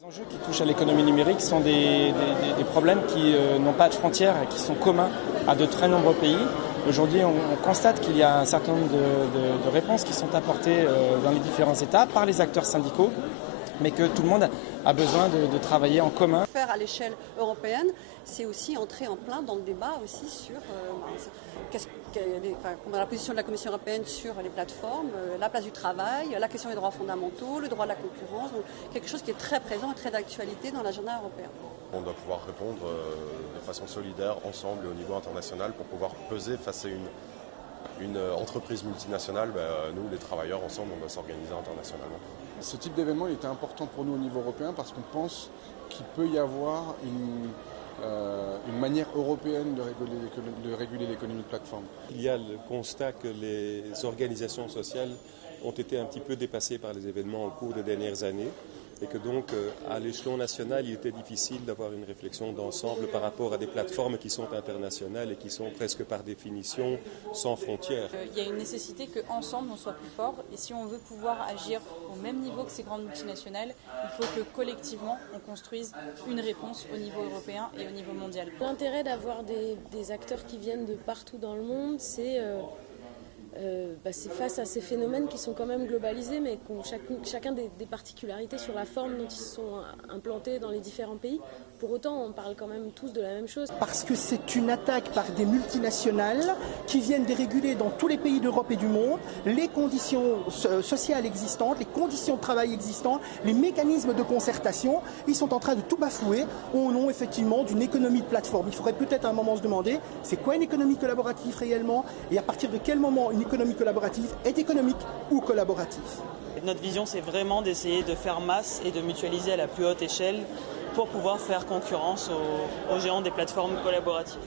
Les enjeux qui touchent à l'économie numérique sont des problèmes qui n'ont pas de frontières et qui sont communs à de très nombreux pays. Aujourd'hui, on constate qu'il y a un certain nombre de réponses qui sont apportées dans les différents États par les acteurs syndicaux, mais que tout le monde a besoin de travailler en commun. Faire à l'échelle européenne, c'est aussi entrer en plein dans le débat aussi sur la position de la Commission européenne sur les plateformes, la place du travail, la question des droits fondamentaux, le droit de la concurrence, donc quelque chose qui est très présent et très d'actualité dans l'agenda européen. On doit pouvoir répondre de façon solidaire, ensemble et au niveau international pour pouvoir peser face à une entreprise multinationale. Nous, les travailleurs, ensemble, on doit s'organiser internationalement. Ce type d'événement il était important pour nous au niveau européen parce qu'on pense qu'il peut y avoir une manière européenne de réguler l'économie de plateforme. Il y a le constat que les organisations sociales ont été un petit peu dépassées par les événements au cours des dernières années et que donc à l'échelon national il était difficile d'avoir une réflexion d'ensemble par rapport à des plateformes qui sont internationales et qui sont presque par définition sans frontières. Il y a une nécessité qu'ensemble on soit plus fort et si on veut pouvoir agir au même niveau que ces grandes multinationales, il faut que collectivement on construise une réponse au niveau européen et au niveau mondial. L'intérêt d'avoir des acteurs qui viennent de partout dans le monde, c'est face à ces phénomènes qui sont quand même globalisés mais qui ont chacun des particularités sur la forme dont ils sont implantés dans les différents pays. Pour autant, on parle quand même tous de la même chose. Parce que c'est une attaque par des multinationales qui viennent déréguler dans tous les pays d'Europe et du monde les conditions sociales existantes, les conditions de travail existantes, les mécanismes de concertation. Ils sont en train de tout bafouer au nom effectivement d'une économie de plateforme. Il faudrait peut-être à un moment se demander c'est quoi une économie collaborative réellement et à partir de quel moment une économie collaborative est économique ou collaborative. Notre vision, c'est vraiment d'essayer de faire masse et de mutualiser à la plus haute échelle pour pouvoir faire concurrence aux géants des plateformes collaboratives.